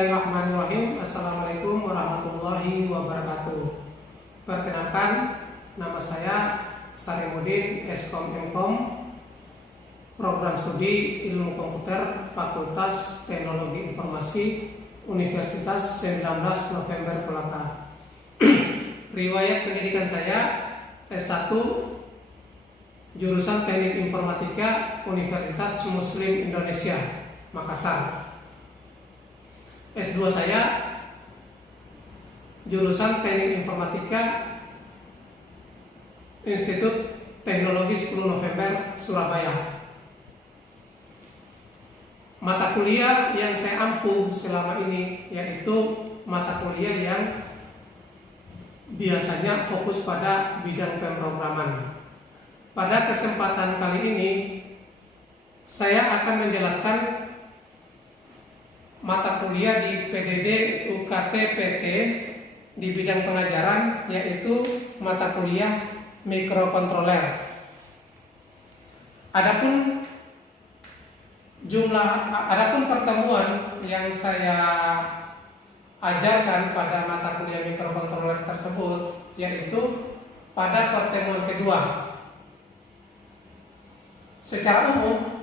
Bismillahirrahmanirrahim. Assalamualaikum warahmatullahi wabarakatuh. Perkenalkan, nama saya Sarimuddin, Eskom Mkom, Program Studi Ilmu Komputer, Fakultas Teknologi Informasi, Universitas 19 November Kolaka. Riwayat pendidikan saya S1, jurusan Teknik Informatika, Universitas Muslim Indonesia, Makassar. S2 saya jurusan Teknik Informatika, Institut Teknologi 10 November Surabaya. Mata kuliah yang saya ampuh selama ini yaitu mata kuliah yang biasanya fokus pada bidang pemrograman. Pada kesempatan kali ini saya akan menjelaskan mata kuliah di PDD UKT PT di bidang pengajaran, yaitu mata kuliah mikrokontroler. Adapun pertemuan yang saya ajarkan pada mata kuliah mikrokontroler tersebut yaitu pada pertemuan kedua. Secara umum,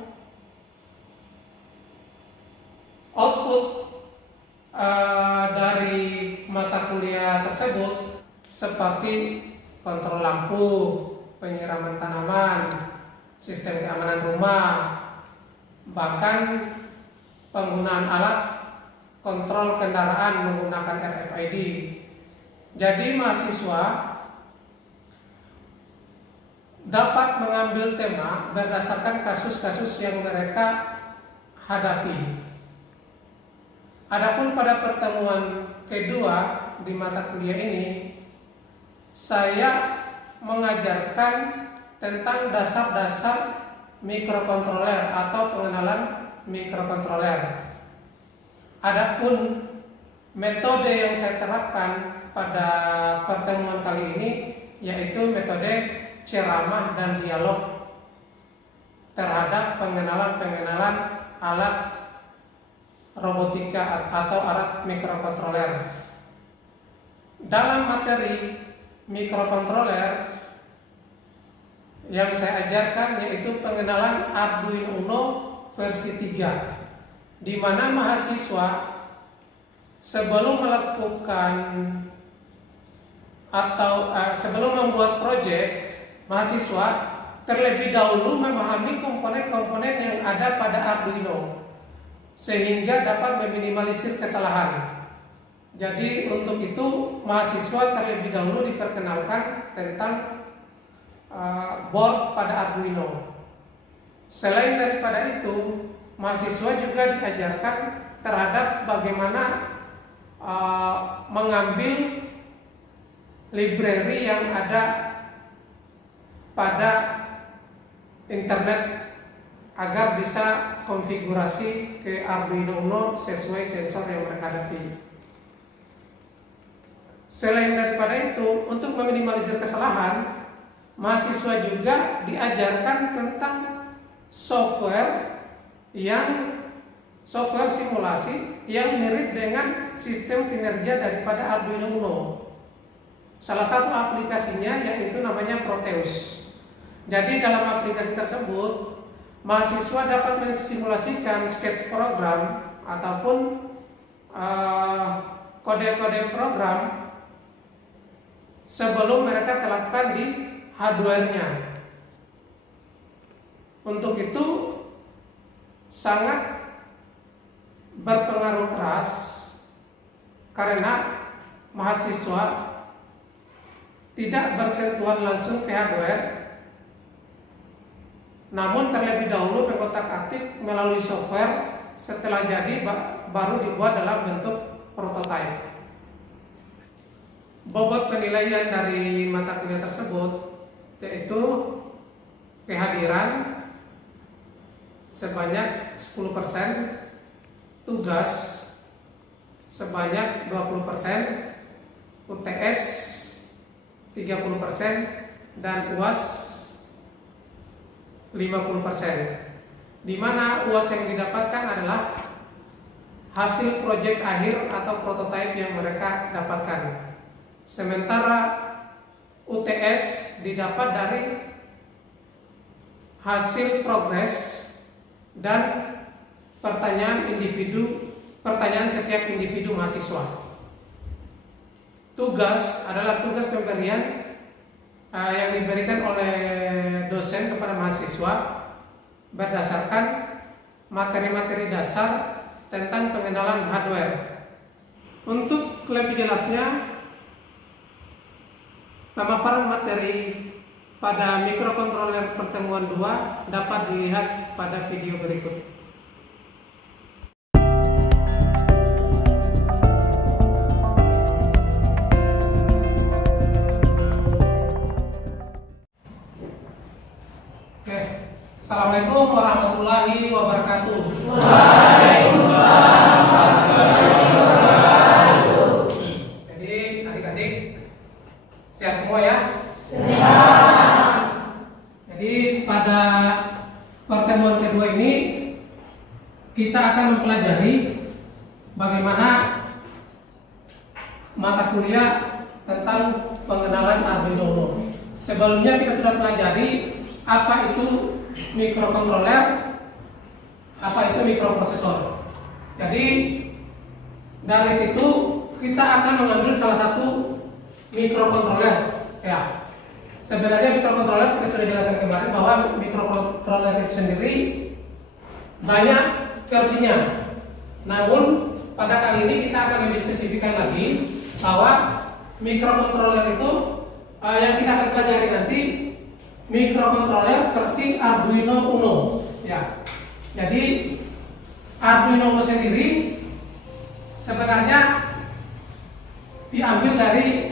output dari mata kuliah tersebut seperti kontrol lampu, penyiraman tanaman, sistem keamanan rumah, bahkan penggunaan alat kontrol kendaraan menggunakan RFID. Jadi mahasiswa dapat mengambil tema berdasarkan kasus-kasus yang mereka hadapi. Adapun pada pertemuan kedua di mata kuliah ini, saya mengajarkan tentang dasar-dasar mikrokontroler atau pengenalan mikrokontroler. Adapun metode yang saya terapkan pada pertemuan kali ini yaitu metode ceramah dan dialog terhadap pengenalan alat robotika atau alat mikrokontroler. Dalam materi mikrokontroler yang saya ajarkan yaitu pengenalan Arduino Uno versi 3, di mana mahasiswa sebelum melakukan atau sebelum membuat proyek, mahasiswa terlebih dahulu memahami komponen-komponen yang ada pada Arduino sehingga dapat meminimalisir kesalahan. Jadi untuk itu mahasiswa terlebih dahulu diperkenalkan tentang board pada Arduino. Selain daripada itu, mahasiswa juga diajarkan terhadap bagaimana mengambil library yang ada pada internet agar bisa konfigurasi ke Arduino Uno sesuai sensor yang mereka hadapi. Selain daripada itu, untuk meminimalisir kesalahan, mahasiswa juga diajarkan tentang software simulasi yang mirip dengan sistem kinerja daripada Arduino Uno. Salah satu aplikasinya yaitu namanya Proteus. Jadi dalam aplikasi tersebut, mahasiswa dapat mensimulasikan sketch program ataupun kode-kode program sebelum mereka terapkan di hardware-nya. Untuk itu sangat berpengaruh keras karena mahasiswa tidak bersentuhan langsung ke hardware, namun terlebih dahulu mengotak-atik melalui software, setelah jadi baru dibuat dalam bentuk prototipe. Bobot penilaian dari mata kuliah tersebut yaitu kehadiran sebanyak 10%, tugas sebanyak 20%, UTS 30%, dan UAS 50%. Di mana UAS yang didapatkan adalah hasil proyek akhir atau prototipe yang mereka dapatkan. Sementara UTS didapat dari hasil progres dan pertanyaan setiap individu mahasiswa. Tugas adalah tugas pemberian yang diberikan oleh dosen kepada mahasiswa berdasarkan materi-materi dasar tentang pengenalan hardware. Untuk lebih jelasnya, pemaparan materi pada mikrokontroler pertemuan 2 dapat dilihat pada video berikut. Assalamualaikum warahmatullahi wabarakatuh. Waalaikumsalam warahmatullahi wabarakatuh. Jadi adik-adik sehat semua ya? Sehat. Jadi pada pertemuan kedua ini kita akan mempelajari bagaimana mata kuliah tentang pengenalan Arduino Uno. Sebelumnya kita sudah pelajari apa itu mikrokontroler, apa itu mikroprosesor. Jadi dari situ kita akan mengambil salah satu mikrokontroler. Ya, sebenarnya mikrokontroler kita sudah jelaskan kemarin bahwa mikrokontroler itu sendiri banyak versinya. Namun pada kali ini kita akan lebih spesifikkan lagi bahwa mikrokontroler itu yang kita akan pelajari nanti mikrokontroler versi Arduino Uno. Ya, jadi Arduino Uno sendiri sebenarnya diambil dari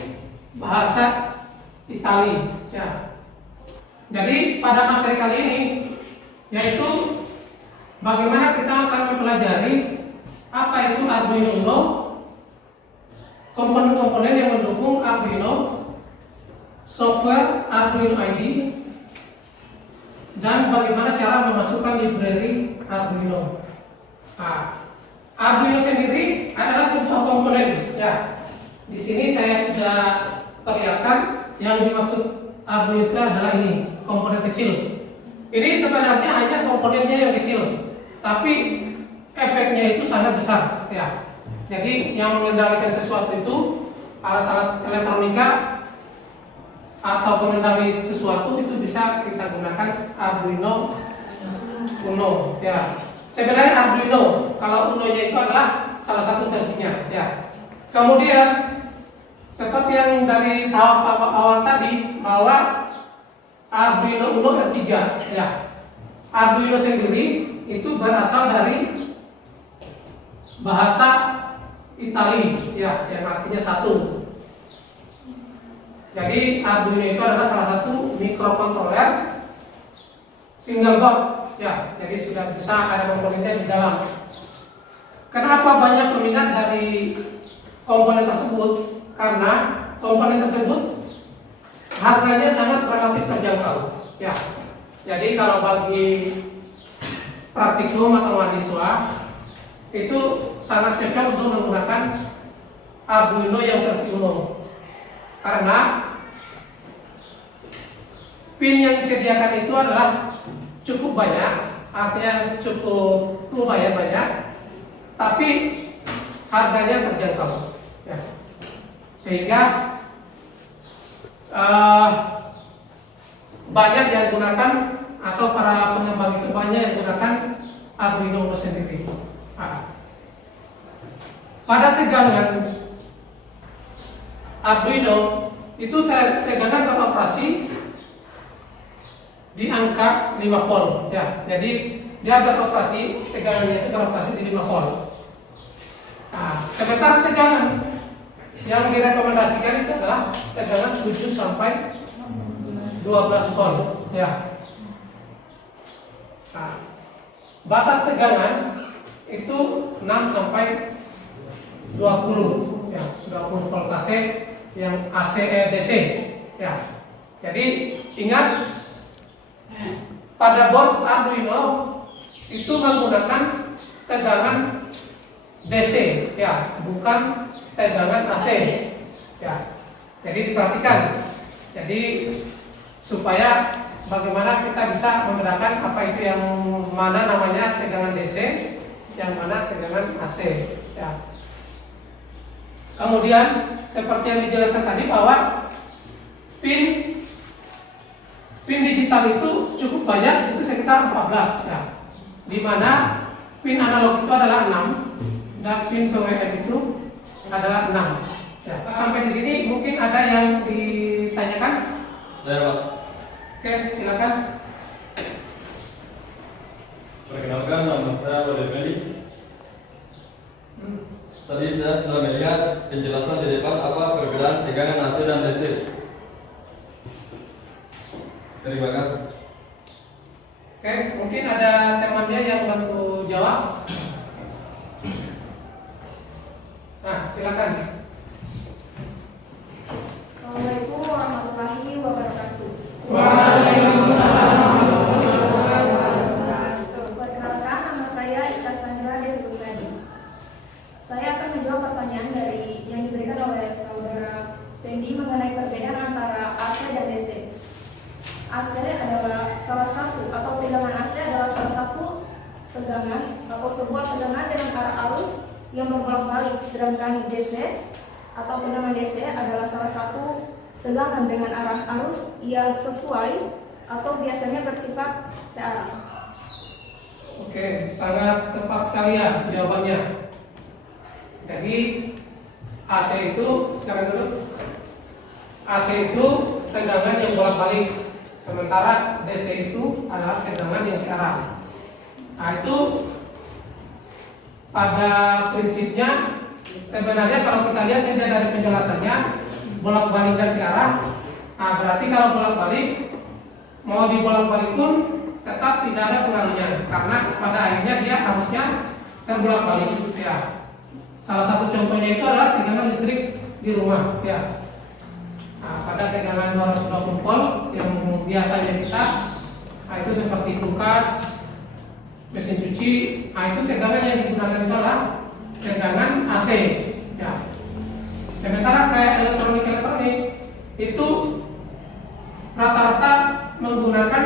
bahasa Itali. Ya, jadi pada materi kali ini yaitu bagaimana kita akan mempelajari apa itu Arduino Uno, komponen-komponen yang mendukung Arduino, software Arduino ID, dan bagaimana cara memasukkan library Arduino. Nah, Arduino sendiri adalah sebuah komponen. Ya, di sini saya sudah perlihatkan yang dimaksud Arduino itu adalah ini komponen kecil. Ini sebenarnya hanya komponennya yang kecil, tapi efeknya itu sangat besar. Ya, jadi yang mengendalikan sesuatu itu alat-alat elektronika atau pengendali sesuatu itu bisa kita gunakan Arduino Uno. Ya, sebenarnya Arduino kalau Uno-nya itu adalah salah satu versinya. Ya, kemudian seperti yang dari tahap awal tadi bahwa Arduino Uno ada 3. Ya, Arduino sendiri itu berasal dari bahasa Itali, ya, yang artinya satu. Jadi Arduino itu adalah salah satu mikrokontroler single board. Ya, jadi sudah bisa ada komponennya di dalam. Kenapa banyak peminat dari komponen tersebut? Karena komponen tersebut harganya sangat relatif terjangkau. Ya, jadi kalau bagi praktikum atau mahasiswa itu sangat cocok untuk menggunakan Arduino yang versi Uno. Karena pin yang disediakan itu adalah cukup banyak, artinya cukup lumayan banyak, tapi harganya terjangkau. Ya. Sehingga banyak yang gunakan atau para pengembang itu banyak yang gunakan Arduino Uno sendiri. Pada tegangan Arduino itu tegangan beroperasi di angka 5 volt. Ya, jadi dia beroperasi, tegangannya itu beroperasi di 5 volt. Nah, sementara tegangan yang direkomendasikan itu adalah tegangan 7 sampai 12 volt. Ya. Nah, batas tegangan itu 6 sampai 20, ya, 20 voltase yang AC DC. Ya. Jadi ingat pada board Arduino itu menggunakan tegangan DC ya, bukan tegangan AC ya. Jadi diperhatikan. Jadi supaya bagaimana kita bisa membedakan apa itu yang mana namanya tegangan DC, yang mana tegangan AC ya. Kemudian seperti yang dijelaskan tadi bahwa pin digital itu cukup banyak, itu sekitar 14 ya. Di mana pin analog itu adalah 6 dan pin PWM itu adalah 6. Ya, sampai di sini mungkin ada yang ditanyakan? Saya Pak. Oke, silakan. Perkenalkan, nama saya Wade Meli. Tadi saya sudah melihat penjelasan di depan apa perbedaan tegangan AC dan DC. Terima kasih. Oke, mungkin ada temannya yang bantu jawab. Nah, silakan. Assalamualaikum warahmatullahi wabarakatuh. Waalaikumsalam warahmatullahi wabarakatuh. Perkenalkan, nama saya Ika Sandra Dewi Rusadi. Saya akan menjawab pertanyaan dari yang diberikan oleh saudara Fendi mengenai perbedaan antara AC dan DC. AC adalah salah satu atau tegangan AC adalah salah satu tegangan atau sebuah tegangan dengan arah arus yang berbolak-balik, sedangkan DC atau tegangan DC adalah salah satu tegangan dengan arah arus yang sesuai atau biasanya bersifat searah. Oke, sangat tepat sekali ya jawabannya. Jadi AC itu, sekarang dulu. AC itu tegangan yang bolak-balik, sementara DC itu adalah tegangan yang searah. Nah, itu pada prinsipnya sebenarnya kalau kita lihat saja dari penjelasannya bolak-balik dan searah. Nah, berarti kalau bolak-balik mau dibolak-balik pun tetap tidak ada pengaruhnya karena pada akhirnya dia harusnya terbolak-balik ya. Salah satu contohnya itu adalah tegangan listrik di rumah ya. Nah, pada tegangan 220 volt yang biasanya kita itu seperti kulkas, mesin cuci, itu tegangan yang digunakan itu adalah tegangan AC ya. Sementara kayak elektronik itu rata-rata menggunakan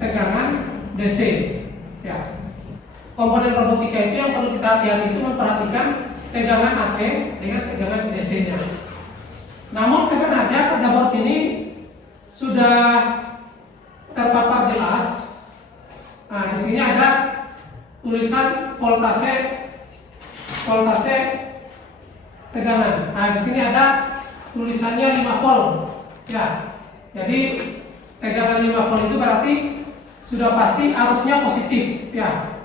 tegangan DC ya. Komponen robotika itu yang perlu kita hati-hati itu memperhatikan tegangan AC dengan tegangan DC-nya. Namun sebenarnya pada board ini sudah terpapar jelas. Nah, di sini ada tulisan voltase tegangan. Nah, di sini ada tulisannya 5 volt. Ya. Jadi tegangan 5 volt itu berarti sudah pasti arusnya positif, ya.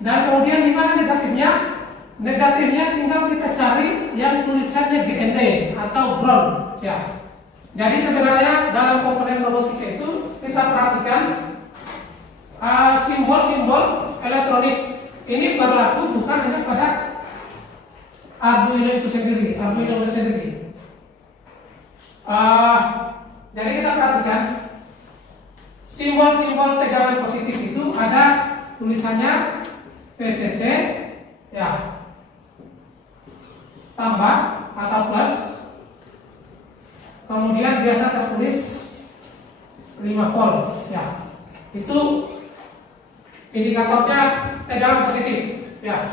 Dan kemudian di mana negatifnya? Negatifnya tinggal kita cari yang tulisannya GND atau ground, ya. Jadi sebenarnya dalam komponen robotika itu kita perhatikan simbol-simbol elektronik ini berlaku bukan hanya pada Arduino itu sendiri, jadi kita perhatikan simbol-simbol tegangan positif itu ada tulisannya VCC, ya, tambah atau plus, kemudian biasa tertulis 5 volt, ya, itu indikatornya tegangan positif, ya.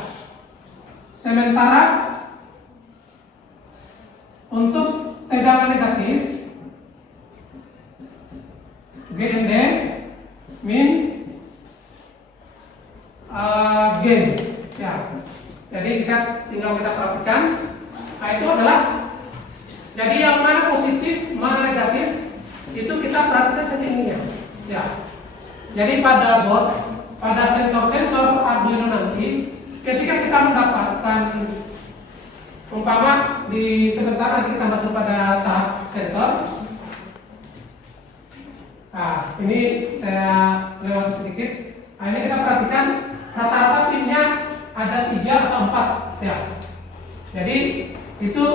Sementara untuk tegangan negatif GND min gain, ya. Jadi kita tinggal perhatikan. Nah, itu adalah jadi yang mana positif, mana negatif itu kita perhatikan saja ininya, ya. Jadi pada sensor-sensor Arduino nanti ketika kita mendapatkan umpama di sebentar lagi kita masuk pada tahap sensor. Nah, ini saya lewat sedikit. Nah, ini kita perhatikan rata-rata pinnya ada 3 atau 4, ya. Jadi itu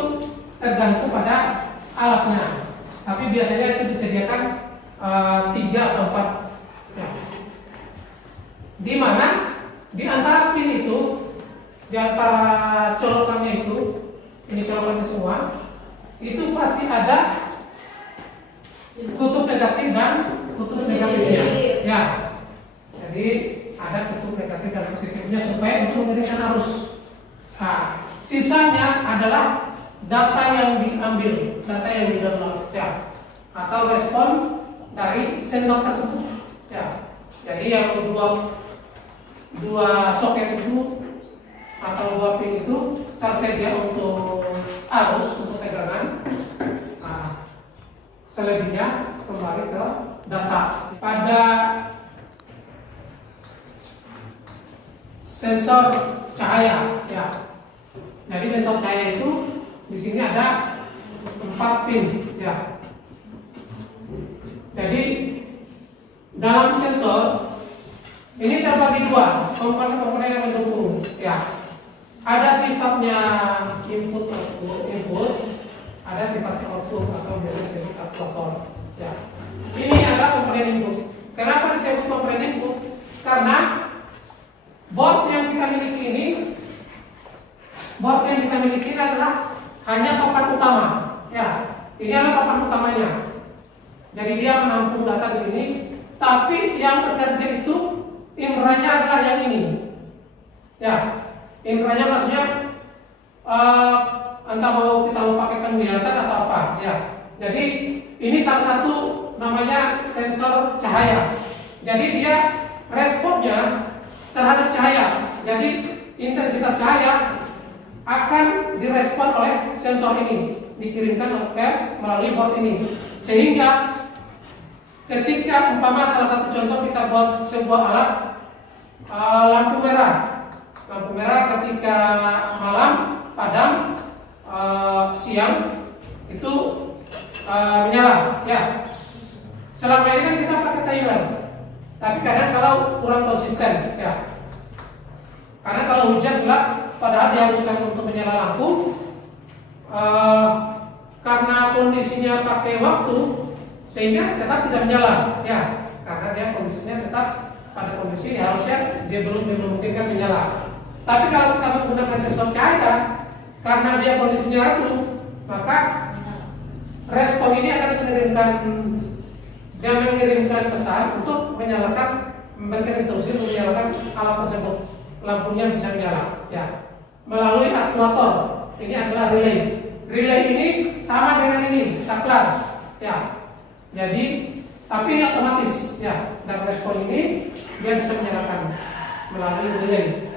tergantung pada alatnya. Tapi biasanya itu disediakan 3 atau 4, ya. Di mana di antara pin itu di antara colokannya itu, ini colokannya semua, itu pasti ada kutub negatif dan kutub negatifnya. Ya, jadi ada kutub negatif dan positifnya supaya untuk mengirimkan arus. Nah, sisanya adalah data yang diambil, data yang di-download, ya, atau respon dari sensor tersebut. Ya, jadi yang dua soket itu atau dua pin itu tersedia untuk arus, untuk tegangan. Nah, selebihnya kembali ke data. Pada sensor cahaya, ya. Jadi sensor cahaya itu di sini ada 4 pin, ya. Jadi dalam sensor ini terbagi dua komponen-komponen yang mendukung, ya. Ada sifatnya input, ada sifatnya output atau biasa disebut aktuator. Ya. Ini adalah komponen input. Kenapa disebut komponen input? Karena board yang kita miliki adalah hanya papan utama. Ya, ini adalah papan utamanya. Jadi dia menampung data di sini, tapi yang bekerja itu indranya adalah yang ini. Ya. Indranya maksudnya entah mau kita pakai penglihatan atau apa, ya. Jadi ini salah satu namanya sensor cahaya. Jadi dia responnya terhadap cahaya. Jadi intensitas cahaya akan direspon oleh sensor ini, dikirimkan melalui board ini. Sehingga ketika umpama salah satu contoh kita buat sebuah alat lampu merah. Lampu merah ketika malam padam, siang itu menyala. Ya. Selama ini kan kita pakai timer, tapi kadang kalau kurang konsisten, ya. Karena kalau hujan gelap, padahal diharuskan untuk menyala lampu, karena kondisinya pakai waktu, sehingga tetap tidak menyala, ya. Karena dia kondisinya tetap pada kondisi harusnya dia belum memungkinkan menyala. Tapi kalau kita menggunakan sensor cahaya, karena dia kondisinya redup, maka respon ini akan mengirimkan pesan untuk menyalakan, memberikan instruksi untuk menyalakan alat tersebut. Lampunya bisa menyala, ya, melalui aktuator. Ini adalah relay. Relay ini sama dengan ini, saklar, ya. Jadi, tapi ini otomatis, ya. Dan respon ini dia bisa menyalakan melalui relay.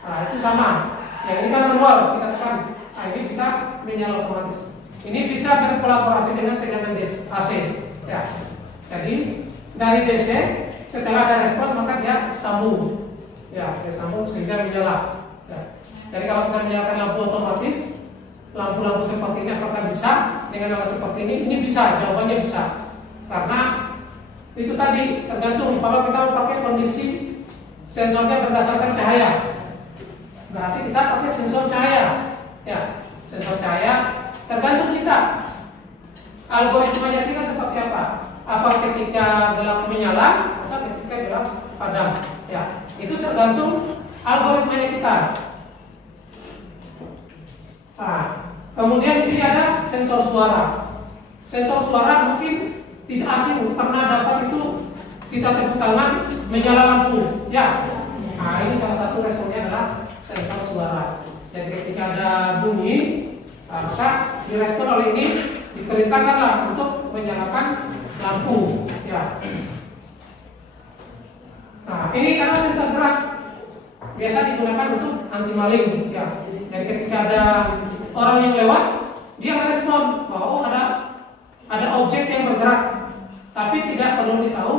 Nah, itu sama. Yang ini kan manual, kita tekan. Nah, ini bisa menyala otomatis. Ini bisa berkolaborasi dengan tegangan AC. Ya. Jadi dari DC setelah ada respon maka dia sambung. Ya, dia sambung sehingga menyala. Ya. Jadi kalau kita menyalakan lampu otomatis, lampu-lampu seperti ini apakah bisa dengan alat seperti ini? Ini bisa, jawabannya bisa. Karena itu tadi tergantung. Kalau kita mau pakai kondisi sensornya berdasarkan cahaya, berarti kita pakai sensor cahaya. Ya, sensor cahaya tergantung kita. Algoritmanya kita seperti apa? Apa ketika gelap menyala atau ketika gelap padam? Ya, itu tergantung algoritmanya kita. Nah, kemudian di sini ada sensor suara. Sensor suara mungkin tidak asing, pernah dapat itu kita tepuk tangan menyala lampu. Ya, nah ini salah satu responnya adalah sensor suara. Jadi ketika ada bunyi, maka direspon oleh ini, diperintahkanlah untuk menyalakan lampu. Ya. Nah, ini karena sensor gerak biasa digunakan untuk anti maling. Ya. Jadi ketika ada orang yang lewat, dia merespon bahwa ada objek yang bergerak, tapi tidak perlu ditahu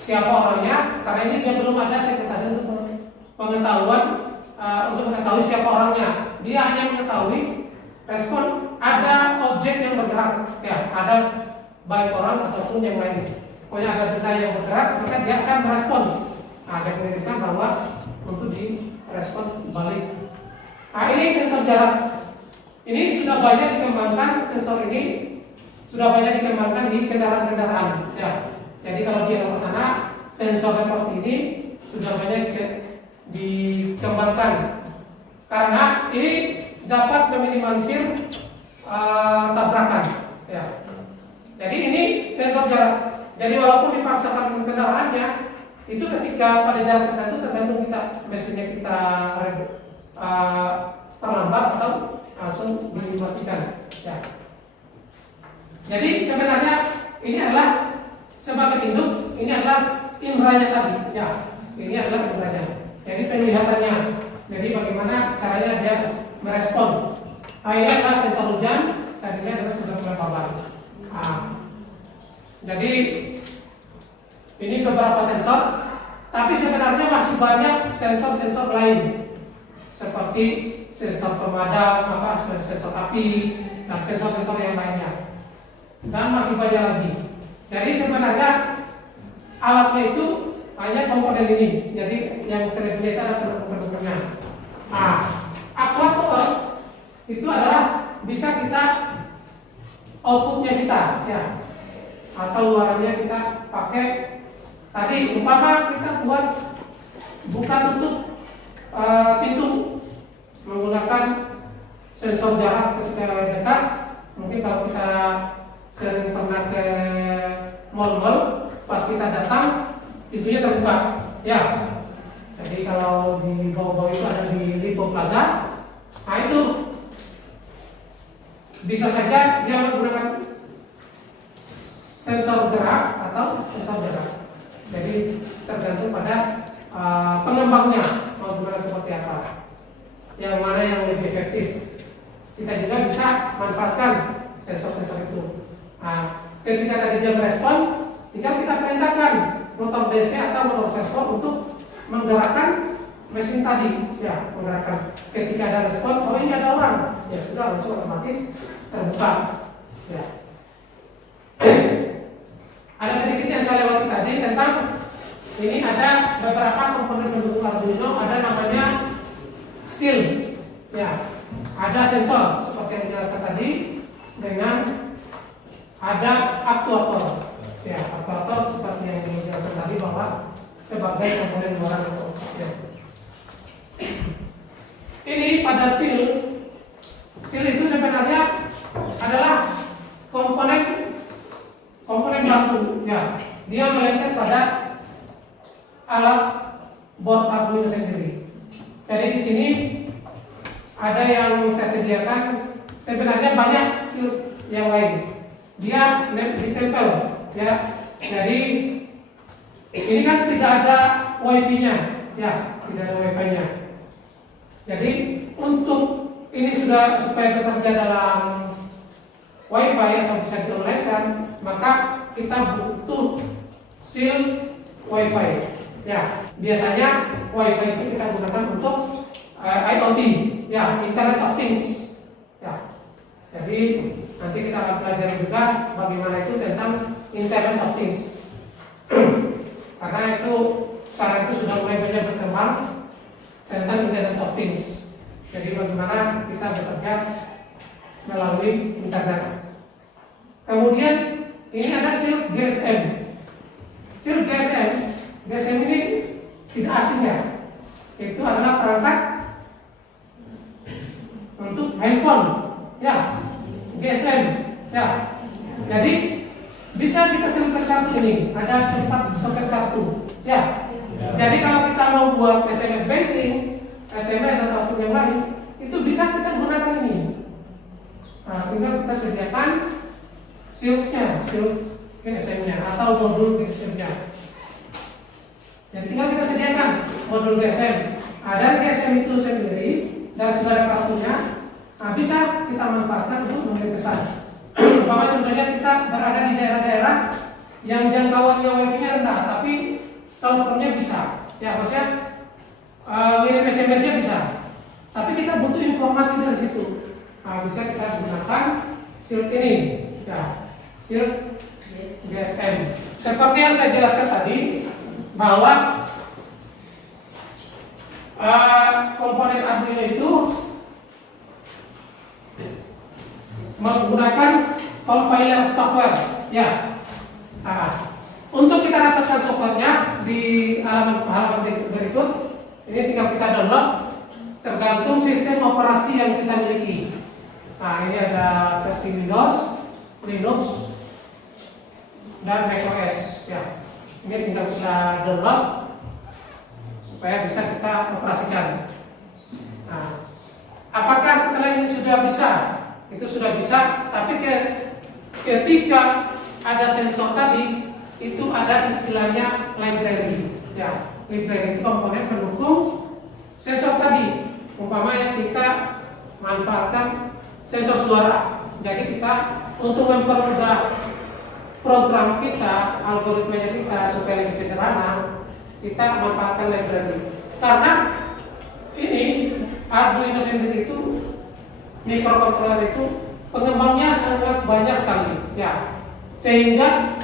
siapa orangnya, karena ini dia belum ada segmentasi untuk pengetahuan, untuk mengetahui siapa orangnya. Dia hanya mengetahui respon ada objek yang bergerak, ya, ada baik orang ataupun yang lain. Pokoknya ada benda yang bergerak, maka dia akan merespon. Nah, dia mengirimkan bahwa untuk direspon balik. Nah, ini sensor jarak. Ini sudah banyak dikembangkan, sensor ini sudah banyak dikembangkan di kendaraan-kendaraan. Ya. Jadi kalau di luar sana sensor seperti ini sudah banyak dikembangkan. karena ini dapat meminimalisir tabrakan. Ya. Jadi ini sensor jarak. Jadi walaupun dipaksakan kendaraannya, itu ketika pada jarak tertentu tergantung kita mesinnya kita terlambat atau langsung dimatikan. Ya. Jadi sebenarnya ini adalah sebagai induk, ini adalah indranya tadi. Ya, ini adalah indranya. Jadi penglihatannya. Jadi bagaimana caranya dia merespon. Ini adalah sensor hujan, dan ini adalah sensor kelembaban. Jadi ini beberapa sensor, tapi sebenarnya masih banyak sensor-sensor lain seperti sensor pemadam, sensor api, dan sensor-sensor yang lainnya. Dan masih banyak lagi. Jadi sebenarnya alatnya itu hanya komponen ini. Jadi yang sering dilihat adalah komponen-komponennya. Aktuator itu adalah bisa kita outputnya kita, ya, atau luarannya kita pakai. Tadi umpama kita buat buka tutup pintu menggunakan sensor jarak ketika dekat. Mungkin kalau kita sering pernah ke mall-mall, pas kita datang pintunya terbuka, ya. Jadi kalau di bawah-bawah itu ada di Lipo Plaza, nah itu bisa saja dia menggunakan sensor gerak atau sensor jarak. Jadi tergantung pada pengembangnya mau gimana seperti apa, yang mana yang lebih efektif. Kita juga bisa manfaatkan sensor-sensor itu. Ketika tadi dia merespon, tinggal kita perintahkan motor DC atau motor servo untuk menggerakkan mesin tadi, ya, menggerakkan. Ketika ada respon, oh ini ada orang, ya sudah langsung otomatis terbuka. Ya. Ada sedikit yang saya lewati tadi tentang ini ada beberapa komponen pendukung Arduino, ada namanya seal, ya, ada sensor seperti yang dijelaskan tadi dengan ada aktuator, ya, aktuator seperti yang dijelaskan tadi bahwa sebagai komponen luaran atau ya. Ini pada seal itu sebenarnya adalah komponen batu, ya. Dia melekat pada alat board Arduino sendiri. Jadi di sini ada yang saya sediakan. Sebenarnya banyak seal yang lain. Dia ditempel, ya. Jadi ini kan tidak ada wifi-nya, ya, tidak ada wifi-nya. Jadi untuk ini sudah supaya bekerja dalam wifi atau bisa di-online-kan, maka kita butuh seal wifi. Ya, biasanya wifi itu kita gunakan untuk IoT, ya, Internet of Things. Ya. Jadi nanti kita akan pelajari juga bagaimana itu tentang Internet of Things. Karena itu sekarang itu sudah mulai banyak berkembang tentang Internet of Things. Jadi bagaimana kita bekerja melalui internet. Kemudian ini ada seal GSM. Seal GSM ini tidak asing, ya. Itu adalah perangkat untuk handphone, ya, GSM, ya. Jadi bisa kita selipkan kartu ini, ada tempat soket kartu, ya. Jadi kalau kita mau buat SMS banking, SMS atau apapun yang lain, itu bisa kita gunakan ini. Nah, tinggal kita sediakan seal GSM-nya atau modul GSM-nya. Jadi tinggal kita sediakan modul GSM. Dari GSM itu sendiri, dari sudah ada kartunya, bisa kita manfaatkan untuk mengirim pesan. Bahwa contohnya kita berada di daerah-daerah yang jangkauannya wifi-nya rendah, tapi teleponnya bisa. Ya, maksudnya ngirim SMS-nya bisa. Tapi kita butuh informasi dari situ. Bisa kita gunakan seal ini, ya, seal GSM. Seperti yang saya jelaskan tadi, bahwa komponen Arduino itu menggunakan compiler software, ya. Untuk kita dapatkan softwarenya di halaman berikut, ini tinggal kita download tergantung sistem operasi yang kita miliki. Nah, ini ada versi Windows, Linux, dan macOS ya. Ini tinggal kita download supaya bisa kita operasikan. Nah, apakah setelah ini sudah bisa? Itu sudah bisa, tapi ketika ada sensor tadi, itu ada istilahnya library. Ya, library itu komponen pendukung sensor tadi. Umpamanya kita manfaatkan sensor suara. Jadi kita untuk mempermudah program kita, algoritmanya kita supaya lebih sederhana, kita manfaatkan library. Karena ini Arduino sendiri itu, microcontroller itu pengembangnya sangat banyak sekali, ya. Sehingga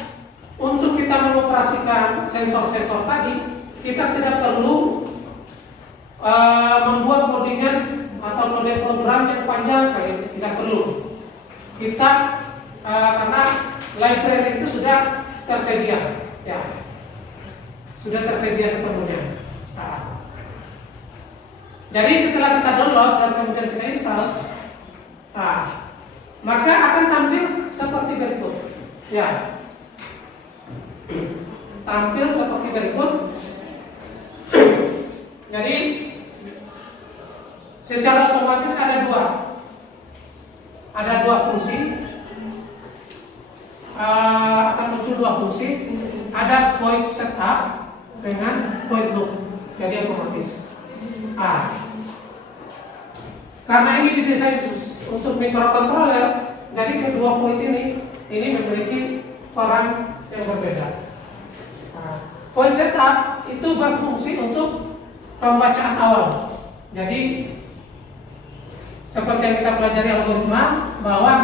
untuk kita mengoperasikan sensor-sensor tadi, kita tidak perlu membuat codingan atau kode program yang panjang sekali, tidak perlu. Kita karena library itu sudah tersedia, ya, sudah tersedia sepenuhnya. Nah, jadi setelah kita download dan kemudian kita install, nah, maka akan tampil seperti berikut, ya, tampil seperti berikut. Jadi secara otomatis ada dua fungsi. Akan muncul dua fungsi, ada void setup dengan void loop, jadi otomatis. Karena ini didesain untuk microcontroller, jadi kedua void ini memiliki peran yang berbeda. Void setup itu berfungsi untuk pembacaan awal. Jadi seperti yang kita pelajari algoritma, bahwa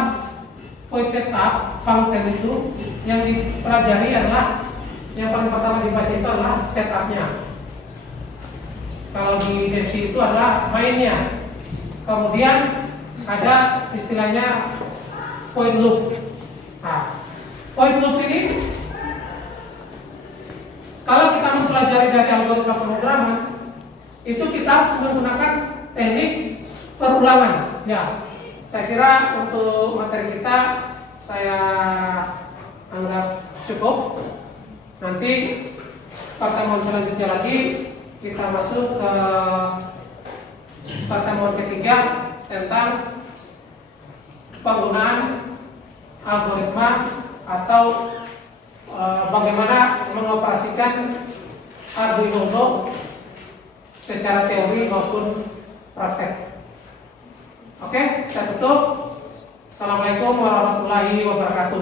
void setup function itu yang dipelajari adalah yang paling pertama dibaca itu adalah setupnya. Kalau di DevC itu adalah mainnya. Kemudian ada istilahnya void loop. Nah, void loop ini kalau kita mempelajari dari algoritma pemrograman, itu kita harus menggunakan teknik perulangan. Ya, saya kira untuk materi kita saya anggap cukup. Nanti pertemuan selanjutnya lagi kita masuk ke pertemuan ketiga tentang penggunaan algoritma atau bagaimana mengoperasikan Arduino Uno secara teori maupun praktek. Oke, saya tutup. Assalamualaikum warahmatullahi wabarakatuh.